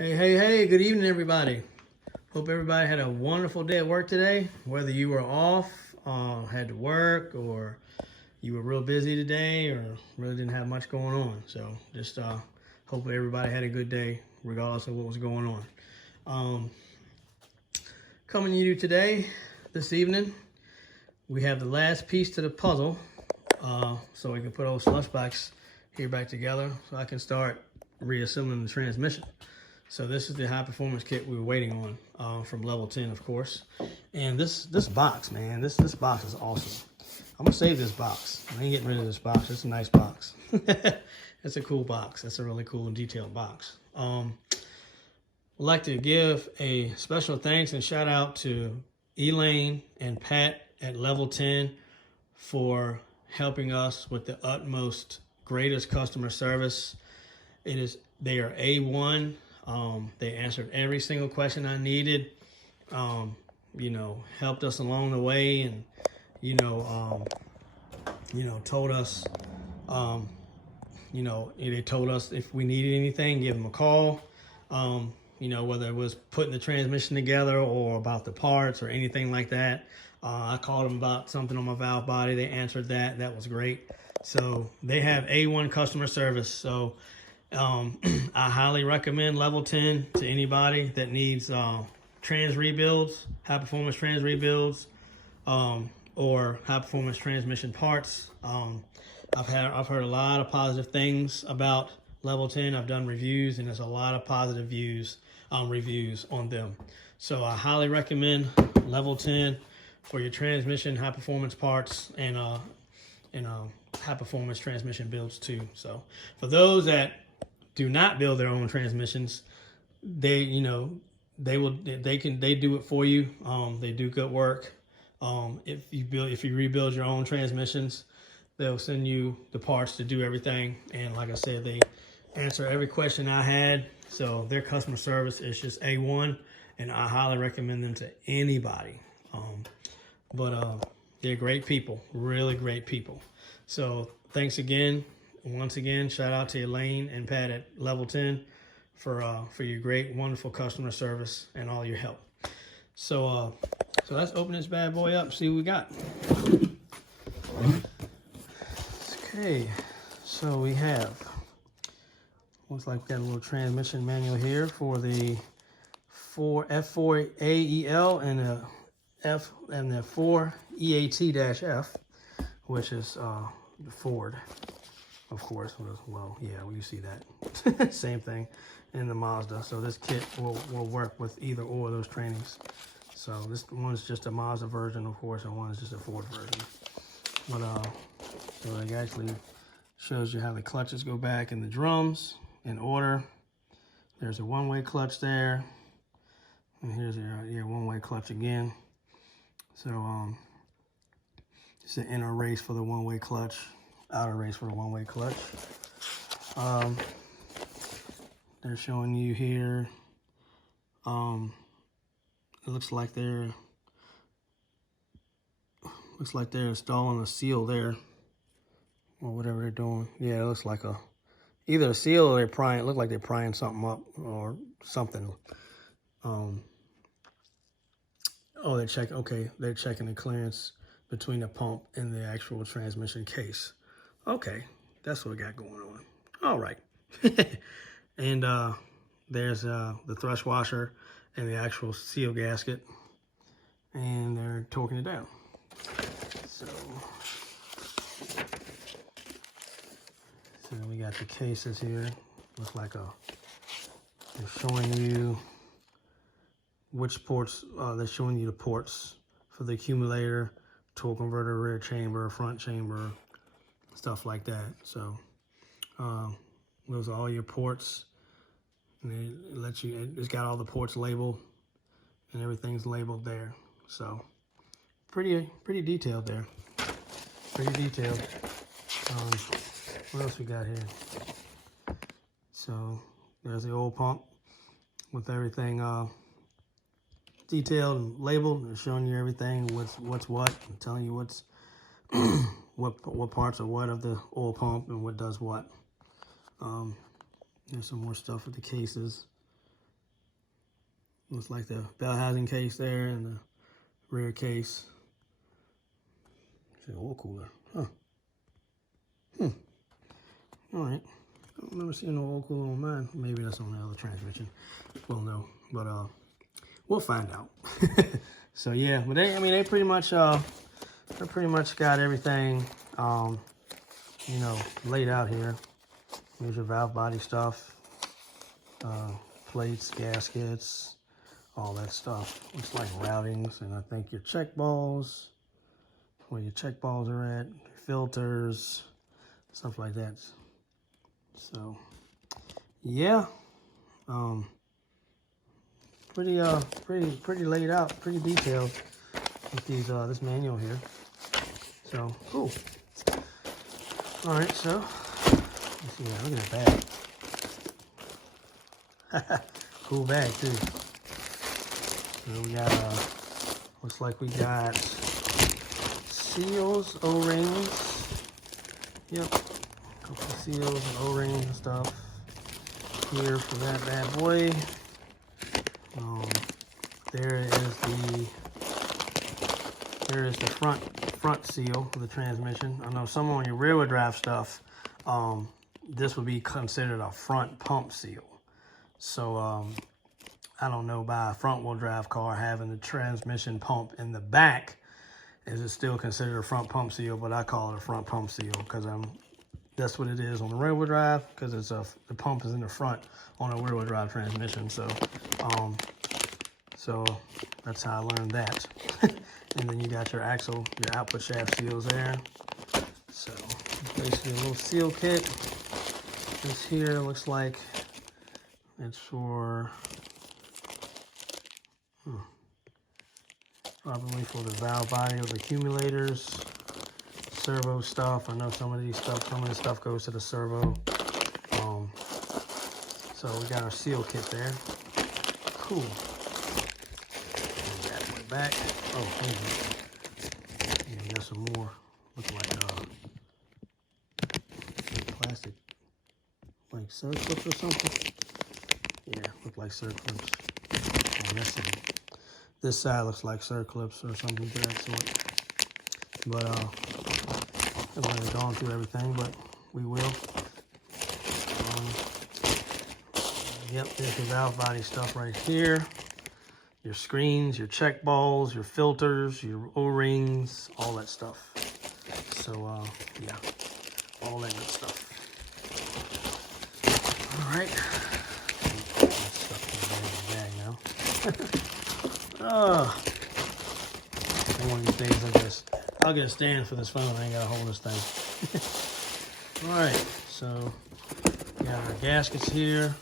Hey, good evening, everybody. Hope everybody had a wonderful day at work today. Whether you were off, had to work, or you were real busy today, or really didn't have much going on. So just hopefully everybody had a good day, regardless of what was going on. Coming to you today, this evening, we have the last piece to the puzzle, so we can put old slush box here back together, so I can start reassembling the transmission. So this is the high performance kit we were waiting on from level 10, of course. And this box, man, this box is awesome. I'm gonna save this box. I ain't getting rid of this box. It's a nice box. It's a cool box. That's a really cool and detailed box. I'd like to give a special thanks and shout out to Elaine and Pat at level 10 for helping us with the utmost, greatest customer service. They are A1. They answered every single question I needed, helped us along the way, and, told us, they told us if we needed anything, give them a call, whether it was putting the transmission together or about the parts or anything like that. I called them about something on my valve body. They answered that. That was great. So they have A1 customer service. So I highly recommend level 10 to anybody that needs trans rebuilds, high performance trans rebuilds, or high performance transmission parts. I've heard a lot of positive things about level 10. I've done reviews, and there's a lot of positive reviews on them. So I highly recommend level 10 for your transmission high performance parts and high performance transmission builds too. So for those that do not build their own transmissions, they do it for you. They do good work. If you rebuild your own transmissions, they'll send you the parts to do everything. And like I said, they answer every question I had. So their customer service is just A1, and I highly recommend them to anybody. They're great people, really great people. So thanks again. Once again, shout out to Elaine and Pat at level 10 for your great, wonderful customer service and all your help. So let's open this bad boy up and see what we got. Okay, so we have, looks like we got a little transmission manual here for the F4AEL and the the 4EAT-F, which is the Ford. Of course, well, yeah, you see that. Same thing in the Mazda. So this kit will work with either or of those trainings. So this one's just a Mazda version, of course, and one is just a Ford version. But so it actually shows you how the clutches go back in the drums in order. There's a one-way clutch there, and here's your one-way clutch again. So it's an inner race for the one-way clutch, outer race for the one-way clutch. They're showing you here, it looks like they're installing a seal there, or whatever they're doing. Yeah, it looks like either a seal or they're prying. It looked like they're prying something up or something. They're checking the clearance between the pump and the actual transmission case. Okay, that's what we got going on. All right. And there's the thrust washer and the actual seal gasket, and they're torquing it down. So we got the cases here. Looks like they're showing you which ports. They're showing you the ports for the accumulator, torque converter, rear chamber, front chamber, stuff like that. So those are all your ports, and it's got all the ports labeled, and everything's labeled there. So pretty detailed there. Pretty detailed. What else we got here? So there's the oil pump with everything detailed and labeled, and showing you everything, what's what, and telling you what's what parts are what of the oil pump and what does what. There's some more stuff with the cases. Looks like the bell housing case there and the rear case. It's an oil cooler, huh? All right. I don't remember seeing no oil cooler on mine. Maybe that's on the other transmission. We'll know, but we'll find out. So yeah, but they pretty much got everything you know, laid out here. Here's your valve body stuff, plates, gaskets, all that stuff. Looks like routings, and I think your check balls, where your check balls are at, filters, stuff like that. So yeah, pretty laid out, pretty detailed with these this manual here. So cool. All right, so let's see. Look at that bag. Cool bag too. So we got looks like we got seals, O-rings. Yep, a couple of seals and O-rings and stuff here for that bad boy. There is the front seal of the transmission. I know some on your rear wheel drive stuff, this would be considered a front pump seal. So I don't know, by a front wheel drive car having the transmission pump in the back, is it still considered a front pump seal? But I call it a front pump seal because that's what it is on the rear wheel drive, because it's the pump is in the front on a rear wheel drive transmission. So so that's how I learned that. And then you got your output shaft seals there. So basically a little seal kit. This here looks like it's for probably for the valve body of the accumulators, servo stuff. I know some of this stuff goes to the servo. So we got our seal kit there. Cool. Back. Oh, yeah, we got some more. Look like plastic, like circlips or something. Yeah, look like circlips. Oh, this side looks like circlips or something to that sort. But I've already gone through everything, but we will. Yep, there's the valve body stuff right here. Your screens, your check balls, your filters, your O-rings, all that stuff. So, yeah, all that good stuff. All right. One of these days, I'll get a stand for this phone. I ain't got to hold this thing. All right, so we got our gaskets here.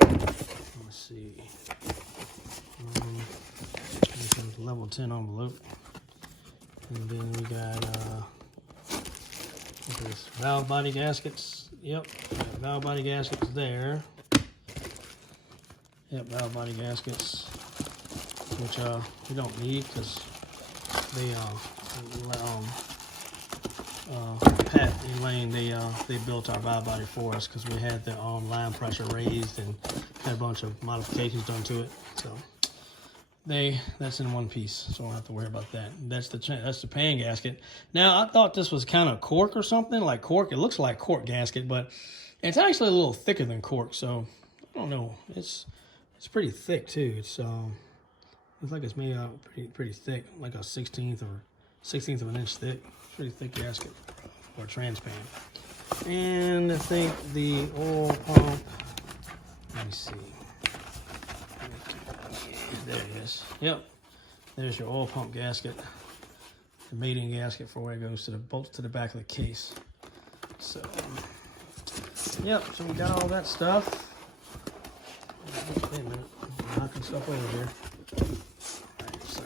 Let's see. Level 10 envelope, and then we got this valve body gaskets. Yep, valve body gaskets there. Yep, valve body gaskets, which we don't need because Pat and Elaine, they built our valve body for us because we had the line pressure raised and had a bunch of modifications done to it. So that's in one piece, so I don't have to worry about that. That's the pan gasket. Now, I thought this was kind of cork or something, like cork. It looks like cork gasket, but it's actually a little thicker than cork, so I don't know. It's pretty thick too. It's like it's made out pretty thick, like a 16th of an inch thick. Pretty thick gasket for a trans pan. And I think the oil pump. Let me see. There it is. Yep. There's your oil pump gasket. The mating gasket for where it goes to the bolts to the back of the case. So, yep. So we got all that stuff. Wait a minute. I'm knocking stuff over here. All right, so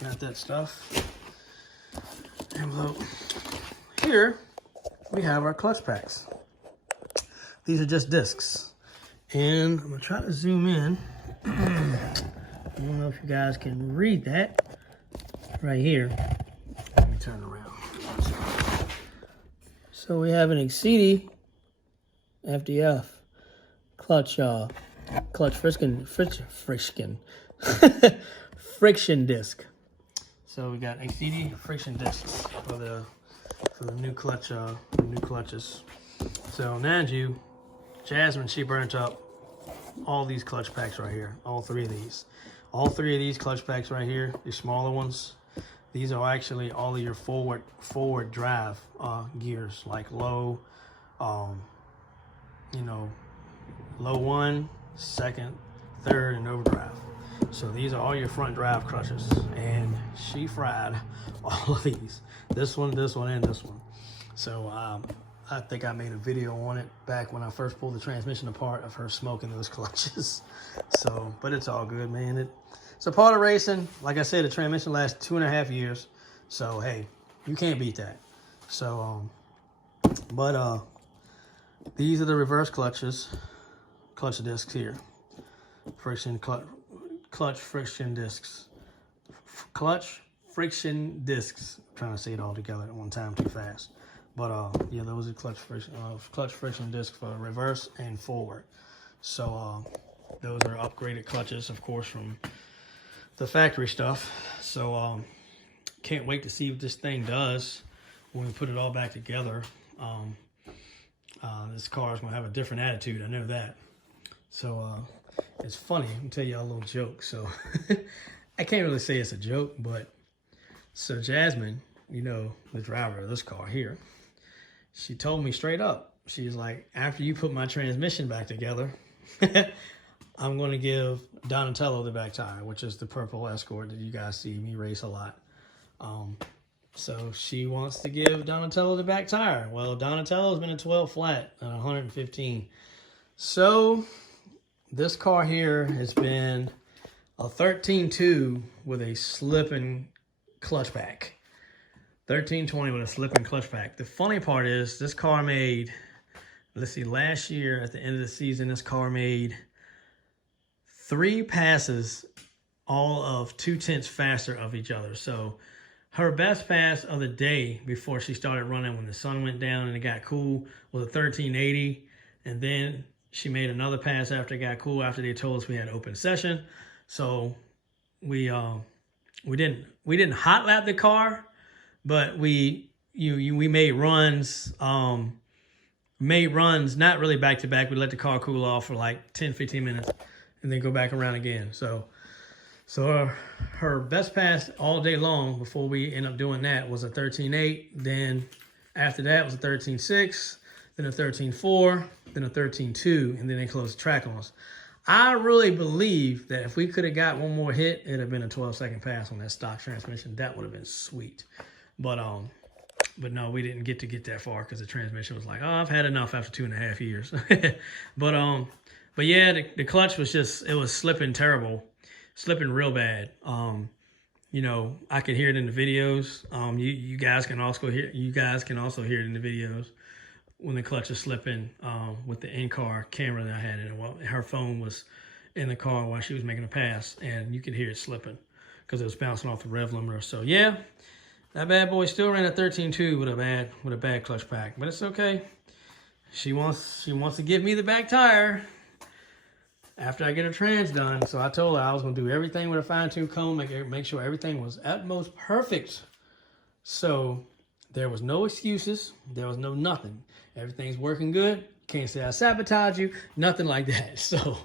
got that stuff. Envelope. Here we have our clutch packs. These are just discs. And I'm gonna try to zoom in. I don't know if you guys can read that right here. Let me turn around. So we have an Exceedi FDF clutch clutch friction disc. So we got ACD friction discs for the new clutches. So Nanju, Jasmine, she burnt up all these clutch packs right here. All three of these clutch packs right here, the smaller ones. These are actually all of your forward drive gears, like low, low 1, 2nd, 3rd, and overdrive. So these are all your front drive clutches, and she fried all of these. This one, and this one. So I think I made a video on it back when I first pulled the transmission apart of her smoking those clutches. So, but it's all good, man. It's a part of racing. Like I said, the transmission lasts 2.5 years. So hey, you can't beat that. So these are the reverse clutch discs here. Clutch friction discs. I'm trying to say it all together at one time too fast. But yeah, those are clutch friction discs for reverse and forward. So those are upgraded clutches, of course, from the factory stuff. So can't wait to see what this thing does when we put it all back together. This car is gonna have a different attitude, I know that. So it's funny, I'm gonna tell you a little joke. So I can't really say it's a joke, but so Jasmine, the driver of this car here, she told me straight up, she's like, after you put my transmission back together, I'm going to give Donatello the back tire, which is the purple Escort that you guys see me race a lot. So she wants to give Donatello the back tire. Well, Donatello's been a 12 flat at 115. So this car here has been a 13.2 with a slipping clutch pack. 1320 with a slipping clutch pack. The funny part is this car made, let's see, last year at the end of the season, this car made 3 passes, all of 0.2 faster of each other. So her best pass of the day before she started running when the sun went down and it got cool was a 1380. And then she made another pass after it got cool, after they told us we had open session. So we didn't hot lap the car, but we made runs, not really back to back. We let the car cool off for like 10-15 minutes and then go back around again. So her best pass all day long before we end up doing that was a 13.8. Then after that was a 13.6, then a 13.4, then a 13.2, and then they closed the track on us. I really believe that if we could have got one more hit, it'd have been a 12-second pass on that stock transmission. That would have been sweet. But no, we didn't get that far because the transmission was like, oh, I've had enough after 2.5 years. But yeah, the clutch was it was slipping terrible, slipping real bad. I could hear it in the videos. You guys can also hear it in the videos when the clutch is slipping with the in-car camera that I had in it. Well, her phone was in the car while she was making a pass, and you could hear it slipping because it was bouncing off the rev limiter. So yeah, that bad boy still ran a 13.2 with a bad clutch pack, but it's okay. She wants to give me the back tire after I get her trans done. So I told her I was gonna do everything with a fine-tooth comb, make sure everything was at most perfect. So there was no excuses. There was no nothing. Everything's working good. Can't say I sabotage you. Nothing like that. So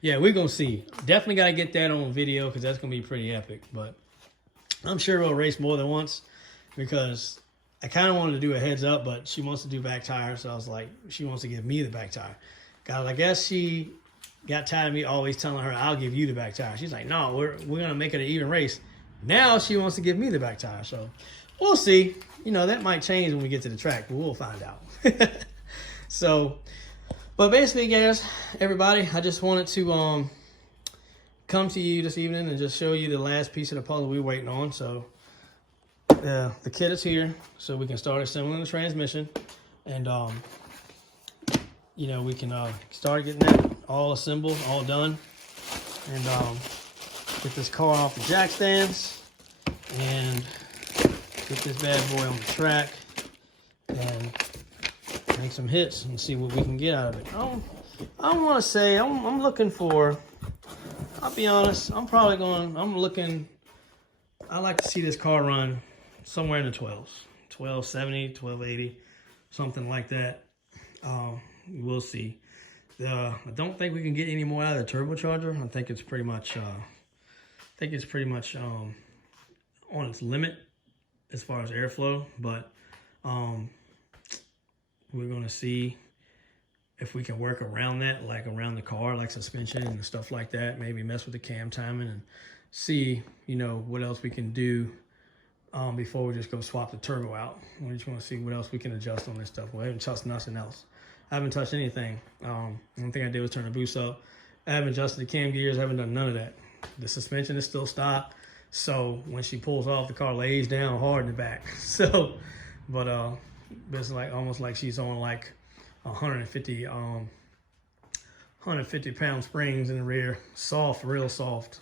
yeah, we're gonna see. Definitely gotta get that on video because that's gonna be pretty epic. But I'm sure we'll race more than once because I kind of wanted to do a heads up, but she wants to do back tire. So I was like, she wants to give me the back tire. God, I guess she got tired of me always telling her, I'll give you the back tire. She's like, no, we're going to make it an even race. Now she wants to give me the back tire. So we'll see. That might change when we get to the track, but we'll find out. So, but basically, guys, everybody, I just wanted to come to you this evening and just show you the last piece of the puzzle we're waiting on. So the kit is here, so we can start assembling the transmission. And, we can start getting that all assembled, all done. And get this car off the jack stands and get this bad boy on the track and make some hits and see what we can get out of it. I want to say I'm looking for, I'll be honest, I'm looking, I like to see this car run somewhere in the 12s, 1270, 1280, something like that. We'll see. I don't think we can get any more out of the turbocharger. I think it's pretty much on its limit as far as airflow, but we're gonna see if we can work around that, like around the car, like suspension and stuff like that. Maybe mess with the cam timing and see, you know, what else we can do before we just go swap the turbo out. We just want to see what else we can adjust on this stuff. We haven't touched nothing else. I haven't touched anything. One thing I did was turn the boost up. I haven't adjusted the cam gears. I haven't done none of that. The suspension is still stock. So when she pulls off, the car lays down hard in the back. So, but it's like almost like she's on like 150 pound springs in the rear. Soft, real soft.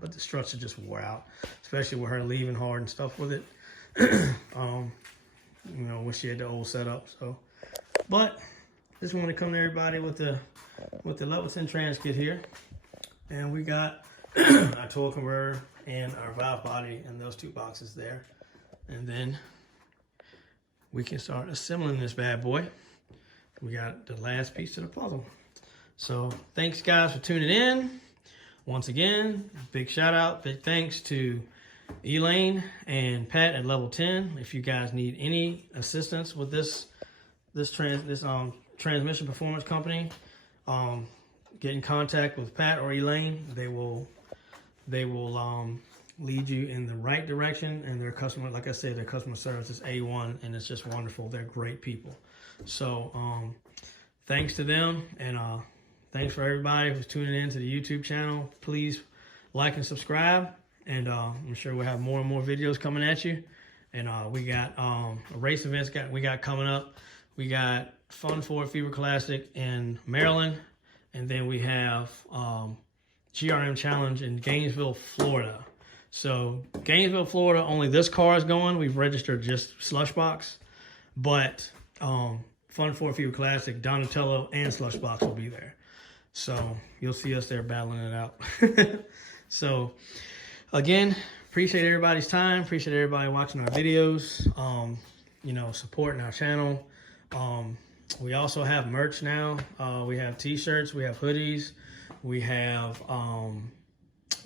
But the structure just wore out, especially with her leaving hard and stuff with it. You know, when she had the old setup. So, but just want to come to everybody with the level 10 trans kit here, and we got our tool converter and our valve body in those two boxes there, and then we can start assembling this bad boy. We got the last piece of the puzzle. So thanks guys for tuning in. Once again, big shout out, big thanks to Elaine and Pat at Level 10. If you guys need any assistance with this transmission performance company, get in contact with Pat or Elaine. They will lead you in the right direction, and their customer, like I said, their customer service is A1, and it's just wonderful. They're great people. So thanks to them, and thanks for everybody who's tuning in to the YouTube channel. Please like and subscribe, and I'm sure we'll have more and more videos coming at you. And we got race events we got coming up. We got Fun Ford Fever Classic in Maryland, and then we have GRM Challenge in Gainesville, Florida. So Gainesville, Florida, only this car is going. We've registered just Slushbox, but Fun Ford Fever Classic, Donatello, and Slushbox will be there. So you'll see us there battling it out. So again, appreciate everybody's time. Appreciate everybody watching our videos, you know, supporting our channel. We also have merch now. We have t-shirts, we have hoodies, we have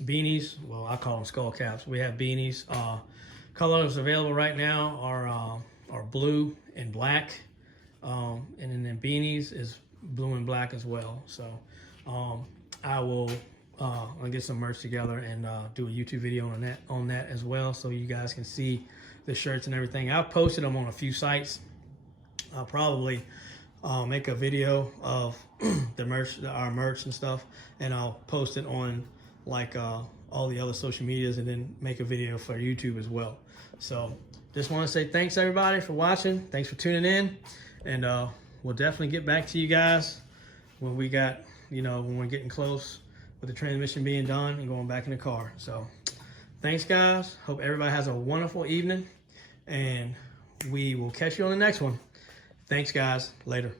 beanies. Well, I call them skull caps. We have beanies. Colors available right now are blue and black. And then beanies is blue and black as well. So I'll get some merch together and do a YouTube video on that as well, so you guys can see the shirts and everything. I've posted them on a few sites. I'll probably make a video of the merch, our merch and stuff, and I'll post it on like all the other social medias, and then make a video for YouTube as well. So just want to say thanks everybody for watching. Thanks for tuning in, and we'll definitely get back to you guys when we got, you know, when we're getting close with the transmission being done and going back in the car. So thanks guys. Hope everybody has a wonderful evening, and we will catch you on the next one. Thanks guys. Later.